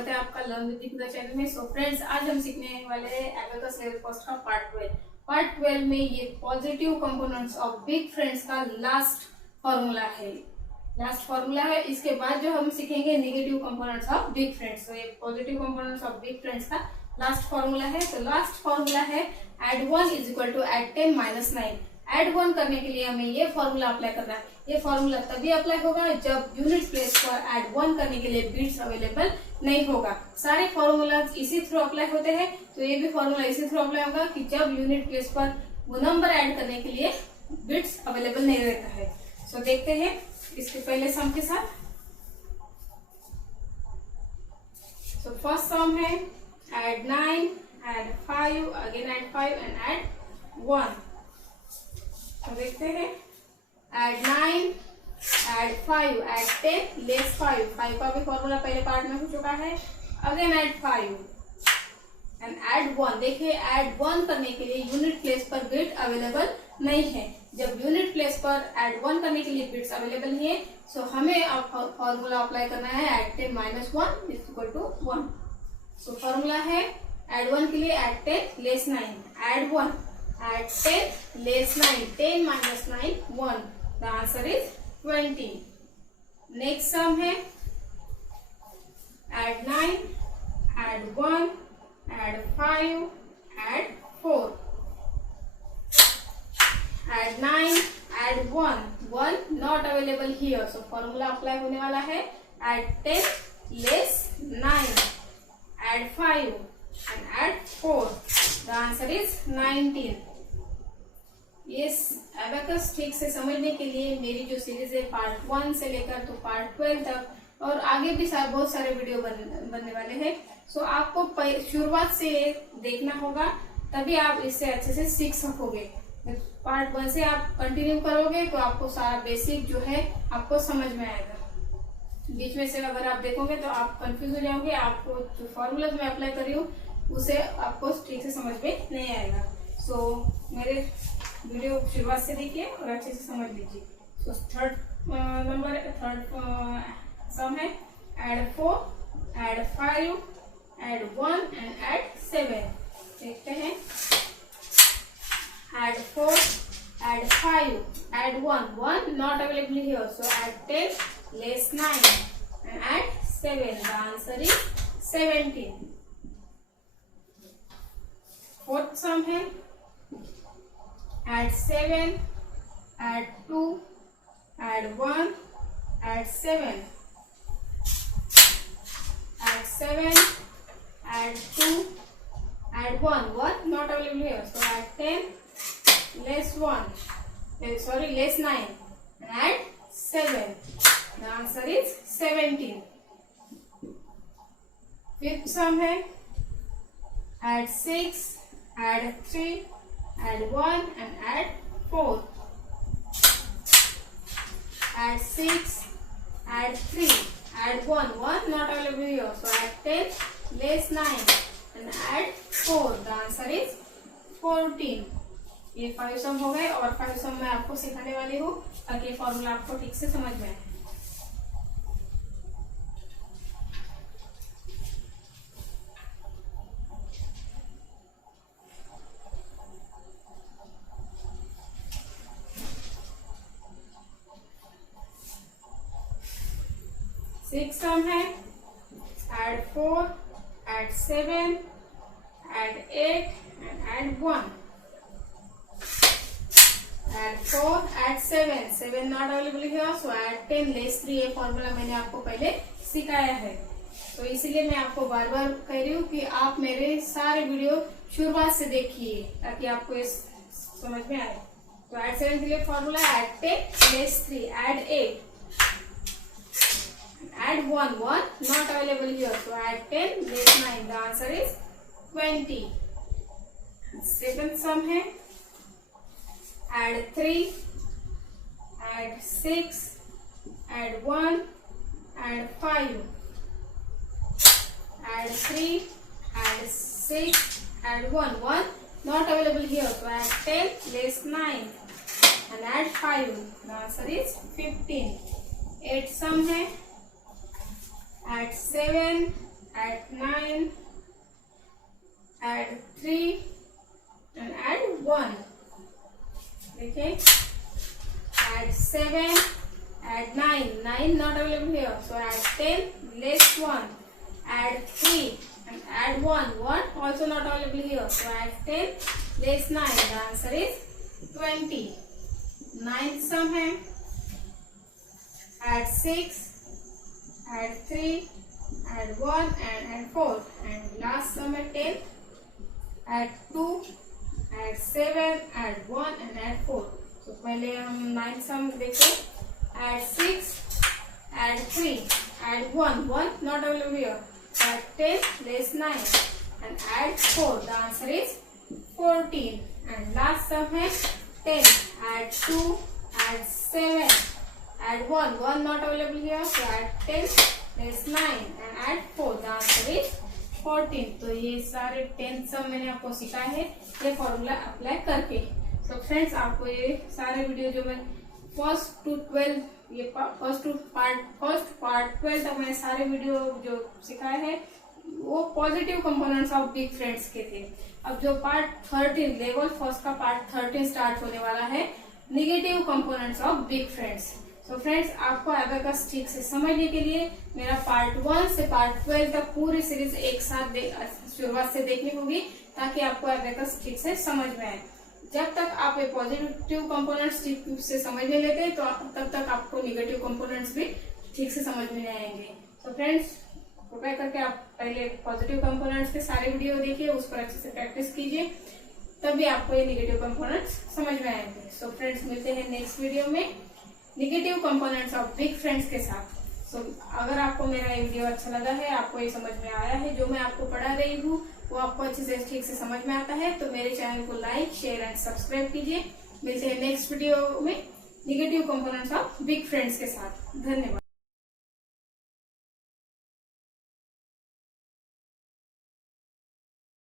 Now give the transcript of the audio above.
स्वागत है आपका लर्न विद दीपिका चैनल में। सो फ्रेंड्स, आज हम सीखने वाले हैं एबाकस लेवल फर्स्ट का पार्ट 12 में ये positive components of big friends का लास्ट फॉर्मूला है। इसके बाद जो हम सीखेंगे negative components of big friends. तो ये positive components of big friends का लास्ट फॉर्मूला है। तो लास्ट फॉर्मूला है add 1 is equal to add 10 minus 9। Add 1 करने के लिए हमें ये फॉर्मूला अप्लाई करना है। ये फॉर्मूला तभी अप्लाई होगा जब यूनिट प्लेस पर ऐड 1 करने के लिए बिट्स अवेलेबल नहीं होगा। सारे फॉर्मूला इसी थ्रू अप्लाई होते हैं, तो ये भी फॉर्मूला इसी थ्रू अप्लाई होगा कि जब यूनिट प्लेस पर वो नंबर ऐड करने के लिए बिट्स अवेलेबल नहीं रहता है। सो देखते हैं इसके पहले सम के साथ। सो फर्स्ट सम है add 9, add 5, again add 5 and add 1। तो देखते हैं ऐड 9, ऐड 5, ऐड 10 लेस 5 का भी फॉर्मूला पहले पार्ट में हो चुका है। Again add 5 and add 1। देखिए ऐड 1 करने के लिए यूनिट प्लेस पर बिट अवेलेबल नहीं है। जब यूनिट प्लेस पर ऐड 1 करने के लिए बिट्स अवेलेबल नहीं है, सो हमें अब फॉर्मूला अप्लाई करना है add 10 minus 1 is equal to 1। So formula है ऐड 1 के लिए add 10 less 9, add 1 add 10 less 9, 10 minus 9, 1. The answer is 20. Next sum है add 9, add 1, add 5, add 4. Add 9, add 1, 1 not available here. So formula apply होने वाला है add 10 less 9, add 5 and add 4. The answer is 19. Yes, abacus ठीक से समझने के लिए मेरी जो सीरीज है पार्ट 1 से लेकर तो पार्ट 12 तक और आगे भी बहुत सारे वीडियो बनने वाले हैं। सो आपको शुरुआत से देखना होगा, तभी आप इससे अच्छे से सीख सकोगे। पार्ट 1 से आप कंटिन्यू करोगे तो आपको सारा बेसिक जो है आपको समझ में आएगा। बीच में से अगर आप देखोगे तो आप कंफ्यूज हो जाओगे। आपको जो फॉर्मूलाज मैं अप्लाई कर रही हूँ उसे आपको ठीक से समझ में नहीं आएगा। सो मेरे वीडियो शुरुआत से देखिए और अच्छे से समझ लीजिए। तो थर्ड सम है add 4, add 5, add 1 and add 7। देखते हैं add 4, add 5, add 1 not available here, so add 10 less 9 and add 7। The answer is 17। Fourth सम है add 7, add 2, add 1, add 7, add 7, add 2, add 1 not available here, so add 10 less less 9 and add 7. The answer is 17. Fifth sum है add 6, add 3, add 1 and add 4. Add 6, add 3, add 1 not available here, so add 10 less 9 and add 4. The answer is 14. ये 5 सम हो गए और 5 सम मैं आपको सिखाने वाली हूँ ताकि फॉर्मूला आपको ठीक से समझ में आए। सिक्स सम है add 4, add 7, add 8 and add 1। Add 4, add 7 not available here, so add 10 less 3। ये फॉर्मूला मैंने आपको पहले सिखाया है, तो इसीलिए मैं आपको बार बार कह रही हूँ कि आप मेरे सारे वीडियो शुरुआत से देखिए ताकि आपको ये समझ में आए। तो ऐड 7 के लिए formula add 10 less 3, add 8, add 1 not available here, so add 10 less 9. The answer is 20. Seventh sum है add 3, add 6, add 1, add 5, add 3, add 6, add 1 not available here, so add 10 less 9 and add 5. The answer is 15. 8 sum है add 7, add 9, add 3 and add 1. देखिए, add 7, add 9, 9 not available here, so add 10, less 1, add 3 and add 1, 1 also not available here, so add 10, less 9, the answer is 20. Ninth sum है, add 6, add 3, add 1 and add 4, and last sum है 10, add 2, add 7, add 1 and add 4. तो पहले हम 9 sum देखें, add 6, add 3, add 1, 1 not available here, add 10, less 9 and add 4. The answer is 14. And last sum है 10, add 2, add 7, add 1, 1 not available here, so add 10, less 9 and add 4. The answer is 14. तो ये सारे 10 सम मैंने आपको सिखाया है ये फॉर्मूला अप्लाई करके. तो फ्रेंड्स, आपको ये सारे वीडियो जो मैं फर्स्ट टू 12 तक मैंने सारे वीडियो जो सिखाए हैं वो positive components of big friends के थे. अब जो पार्ट 13 लेवल फर्स्ट का पार्ट 13 स्टार्ट होने वाला है, negative components of big friends. तो फ्रेंड्स, आपको एबेकस ठीक से समझने के लिए मेरा पार्ट 1 से पार्ट 12 तक पूरी सीरीज एक साथ शुरुआत से देखनी होगी ताकि आपको एबेकस ठीक से समझ में आए. जब तक आप ये पॉजिटिव कंपोनेंट्स ठीक से समझ में लेते हैं तो तब तक आपको निगेटिव कंपोनेंट्स भी ठीक से समझ में आएंगे. तो फ्रेंड्स, कृपया करके आप पहले पॉजिटिव कंपोनेंट्स के सारे वीडियो देखिए, उस पर अच्छे से प्रैक्टिस कीजिए, तभी आपको ये निगेटिव कंपोनेंट्स समझ में आएंगे. सो फ्रेंड्स, मिलते हैं नेक्स्ट वीडियो में negative components of big friends के साथ. सो अगर आपको मेरा ये वीडियो अच्छा लगा है, आपको ये समझ में आया है, जो मैं आपको पढ़ा रही हूँ वो आपको अच्छे से ठीक से समझ में आता है, तो मेरे चैनल को लाइक, शेयर एंड सब्सक्राइब कीजिए. मिलते हैं नेक्स्ट वीडियो में negative components of big friends के साथ. धन्यवाद.